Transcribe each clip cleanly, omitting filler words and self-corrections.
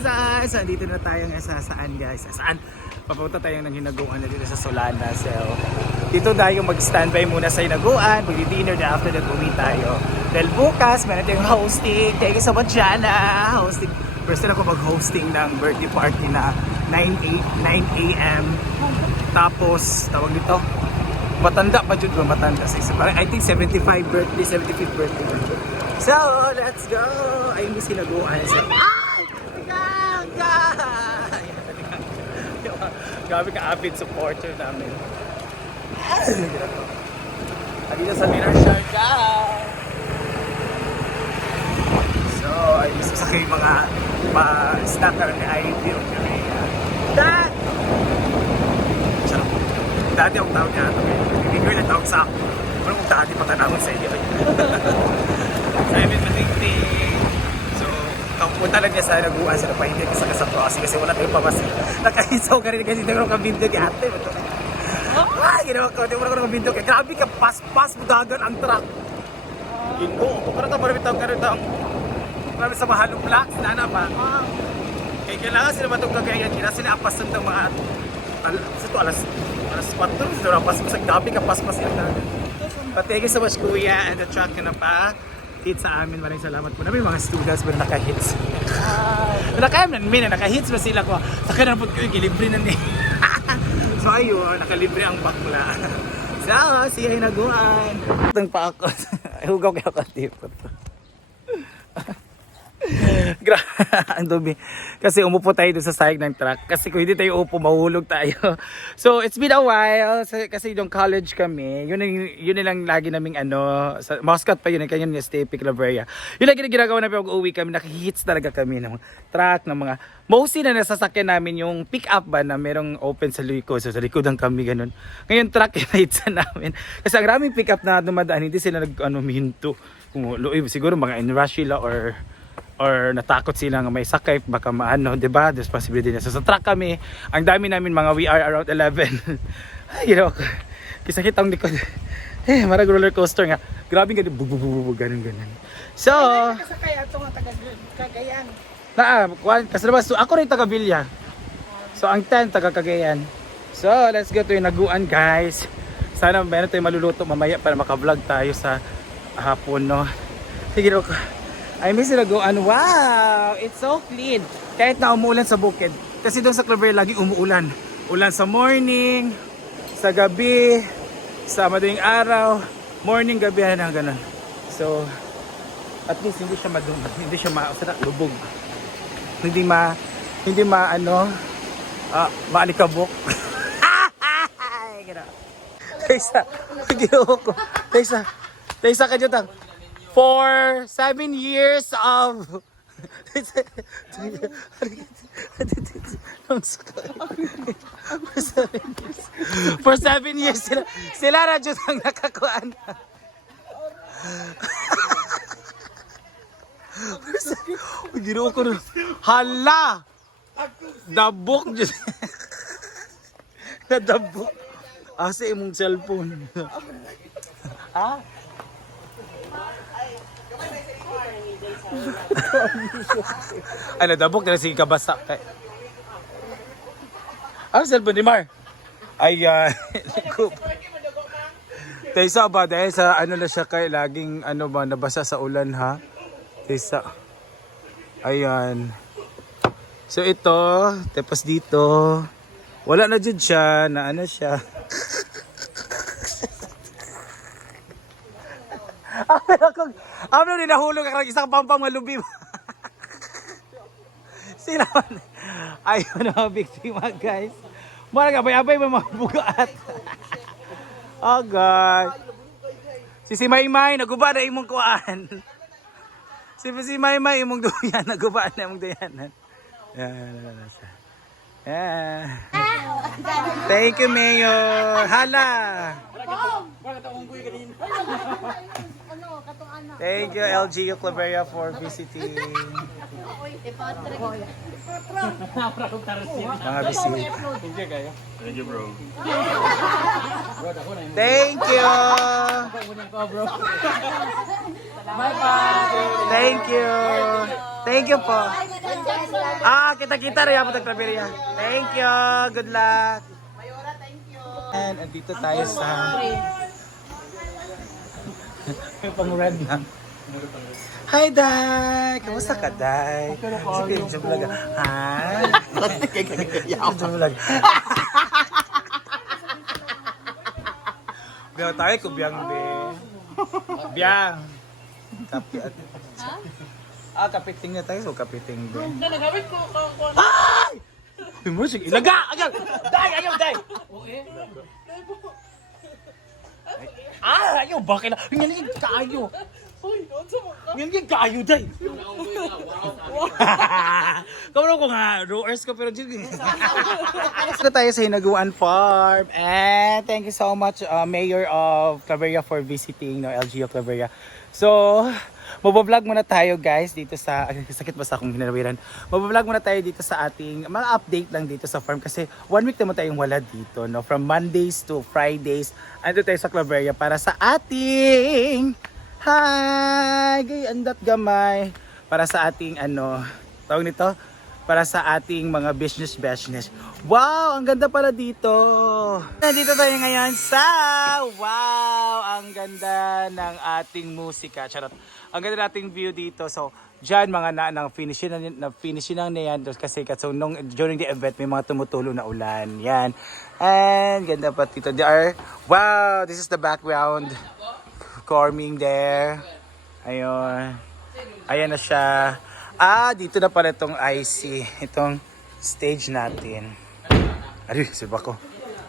guys! So, dito na tayo ngayon sa saan guys? Saan? Papunta tayo ng hinaguan na dito sa Solana. So, dito tayo mag-standby muna sa hinaguan. Mag-dinner na after that uwi tayo. Dahil bukas, meron tayong hosting. Thank you so much, Jana! Hosting. First time ako mag-hosting ng birthday party na 9 a.m. Tapos, tawag dito, matanda pa dyan ko, matanda. I think 75th birthday. So, let's go! Ay, may sinaguan. So, grabe ka avid supporter namin. Dito sa Mirar Siargao. So, ayun sa kayo mga pa-snacker ni Ivy o Korea. Dati akong tawag niya. Hindi ko yung tawag sa ako. Parang kung dati patanawag sa iyo. Simon Matingting. So, punta lang niya sa naguan sa napahindig sa Casablanca kasi wala tayong pamasin. Nakahisaw ka rin kasi hindi ko nakabindog kay ate. Ay, ginawa ko, hindi ko nakabindog kay. Grabe ka, pas budagan ang truck. Gingo, parang ito marami tawag ka rin tawag. Marami sa mahalong blocks, nana pa. Kaya kailangan sila matong kagayan, kailangan sila apasan ng mga alas 4, sila apas mo sa gabi ka, pas-pas sila na. But thank you so much kuya and the truck na pa. Hit sa amin, maraming salamat po. Namin mga students pero naka-hits. Naka-hits ba sila ko? Sa kanya po kayo, gilibre na ni. So ayun, nakalibre ang bakla. So, siya hinaguan. Itong pa ako. Hugaw kayo katipot. Ang dumi. Kasi umupo tayo doon sa sahig ng truck. Kasi kung hindi tayo upo, mahulog tayo. So, it's been a while. Kasi yung college kami, yun na lang lagi naming sa Muscat pa yun, kanyan yung stay Claveria. Yun lang ginagawa namin pag uwi kami, nakihits talaga kami ng truck, ng mga, mostly na nasasakyan namin yung pick-up ba na merong open sa likod. So, sa likodan kami ganun. Ngayon, truck yung hitsan namin. Kasi ang raming pick-up na dumadaan, hindi sila minto. Kung siguro mga in-rush sila or natakot sila nga may sakay baka maano, 'di ba? There's possibility na sa truck kami. Ang dami namin mga we are around 11. Ay, kisa kitang likod. Marag roller coaster nga. Grabe nga ganun. So, kasakay ato nga taga Cagayan. kasi ako rin taga Villa. So, ang 10 taga Cagayan. So, let's go to Hinaguan, guys. Sana meron tayong maluluto mamaya para maka-vlog tayo sa hapon, no. Sige, I miss Hinaguan. Wow! It's so clean. Kahit na umuulan sa bukid. Kasi doon sa Claveria lagi umuulan. Ulan sa morning, sa gabi, sa madaling araw, morning, gabi, na ganun. So, at least hindi siya madumi. Hindi siya lubog. Hindi maalikabok. Taysa, ginawa ko. Taysa ka dyan. For 7 years of for 7 years sila radyo ang nakakuan. Ginawa ko hala dabok dyan. Nadabok asa imong cellphone. Ha? Ano, dabok na sige kabasa kay. Ang cellphone ni Mar. Ayan. Taysa ba dahil sa na siya kay laging nabasa sa ulan ha. Taysa. Ayan. So ito, tapos dito wala na jud siya na siya. Ano rin nahulog ang isang pampang malubi mo. Sila man. Ayun na biktima guys. Mara abay-abay mga bugat. Oh God. Si Maymay naguba na imong kuan. Si Maymay imong duyan naguba na imong duyanan. Yeah. Thank you, Mayor. Hala. Thank you, LGU Claveria for visiting. Mga bisita. Thank you, bro. Thank you. Bye-bye. Thank you. Thank you po. Kita-kita rin ako tagpabiriya. Thank you. Good luck. And andito tayo sa... May pang-red na. Hi, Day! Kamusta ka, Day? Sige, yung vlog. Hi! Yung vlog. Biang tayo ko, Biang, be. Biang! Kapi at... kapiting na tayo. So, kapiting, be. Nagawin ko. Ay! Mo sige, ilaga! Ayaw! Day! Ayaw, Day! Ayaw! Bakit na? Ngayon kaayo! Ngayon kaayo, Day! Kamaro ko nga, roars ko pero dyan. Gusto tayo sa Hinaguan Farm. And thank you so much, Mayor of Claveria for visiting, LGU Claveria. So, mabablog muna tayo guys dito sa, sakit ba sa akong hinarawiran? Mabablog muna tayo dito sa ating, mga update lang dito sa farm kasi 1 week naman tayong wala dito, no? From Mondays to Fridays, ando tayo sa Claveria para sa ating, hi, andat gamay, para sa ating tawag nito? Para sa ating mga business. Wow, ang ganda pala dito. Nandito tayo ngayon sa, wow, ang ganda ng ating musika. Charot. Ang ganda nating view dito. So, dyan mga finishing na yan kasi during the event may mga tumutulo na ulan. Yan. And ganda pa dito. Wow, this is the background. Corming there. Ayun. Ayan na siya. Dito na pala itong IC. Itong stage natin. Ari, siba ko.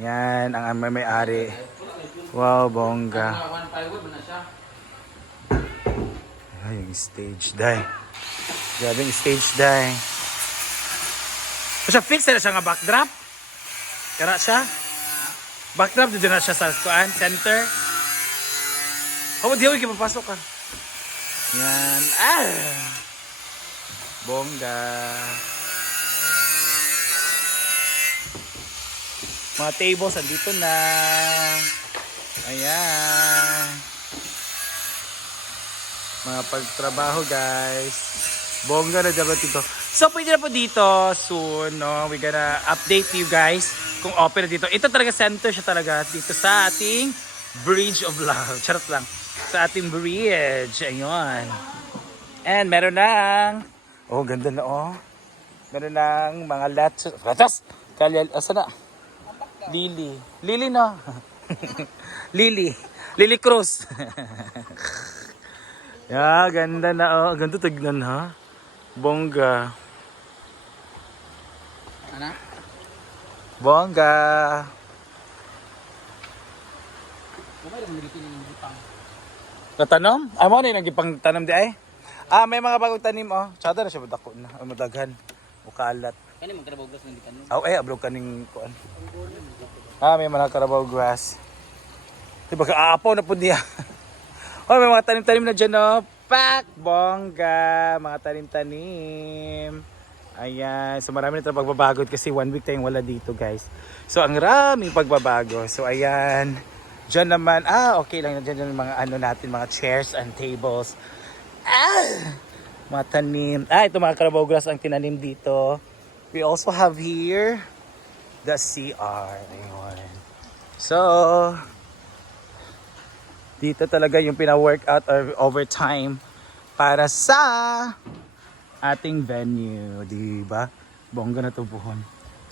Yan, ang may-ari. Wow, bongga. Ay, yung stage, day. Grabe yung stage, day. So, siya fix na siya nga backdrop. Kara siya. Backdrop, dito na siya sa center. Di ako ikipapasok ka. Yan. Bongga. Mga tables, andito na. Ayan. Mga pagtrabaho, guys. Bongga na dapat dito. So, pwede na po dito soon, no? We're gonna update you guys kung open na dito. Ito talaga center siya talaga dito sa ating Bridge of Love. Charot lang. Sa ating bridge. Ayun. And meron ng... Oh, ganda na, oh. Meron ng mga latas. Asa na? Lily. Lily na. Lily Cruz. Ganda na, oh. Ganda tignan, ha? Bongga. Ano? Bongga. Natanom? Mo na yung nagipang tanom di ay? May mga bagong tanim, oh. Tsada na siya, madako na. Madaghan. Mukalat. Kani magtrabaho gas ng kanin. Ablog kaning kuan. May mga Carabao grass. Diba kaapaw na po niya. May mga tanim-tanim na dyan, oh. Pak! Bongga! Mga tanim-tanim. Ayan. So marami na pagbabago kasi 1 week tayong wala dito, guys. So ang raming pagbabago. So ayan. Diyan naman, okay lang. Diyan yung mga natin, mga chairs and tables. Mga tanim. Ito mga Carabao grass ang tinanim dito. We also have here the CR. Ayun. So, dito talaga yung pina-workout or overtime para sa ating venue. Diba? Bongga na to buhon.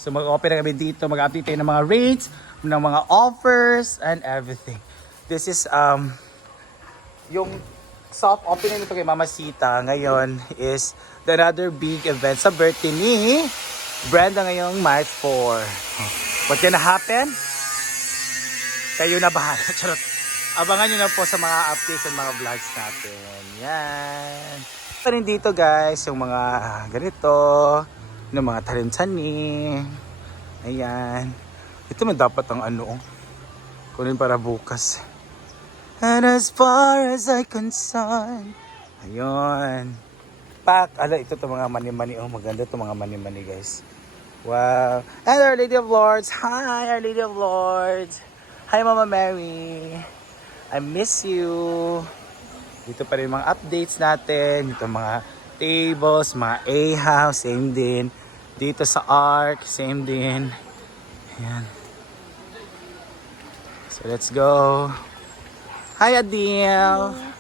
So, mag-open na kami dito. Mag-update tayo ng mga rates, ng mga offers, and everything. This is, yung soft opening nito kay Mama Sita ngayon is the another big event sa birthday ni Brenda ngayong March 4. What's gonna happen? Kayo na bahala. Charot. Abangan nyo na po sa mga updates and mga vlogs natin. Yan. Pa rin dito guys, yung mga ganito, yung mga tanim-tanim. Ayan. Ito man dapat ang kunin para bukas. And as far as I concerned. Ayun. Pak. Ito mga mani-mani. Oh, maganda ito mga mani-mani guys. Wow. And Our Lady of Lords. Hi, Our Lady of Lords. Hi, Mama Mary. I miss you. Dito pa rin mga updates natin. Dito mga tables, mga A-house, same din. Dito sa Ark, same din. Ayan. So let's go. Hi Adele!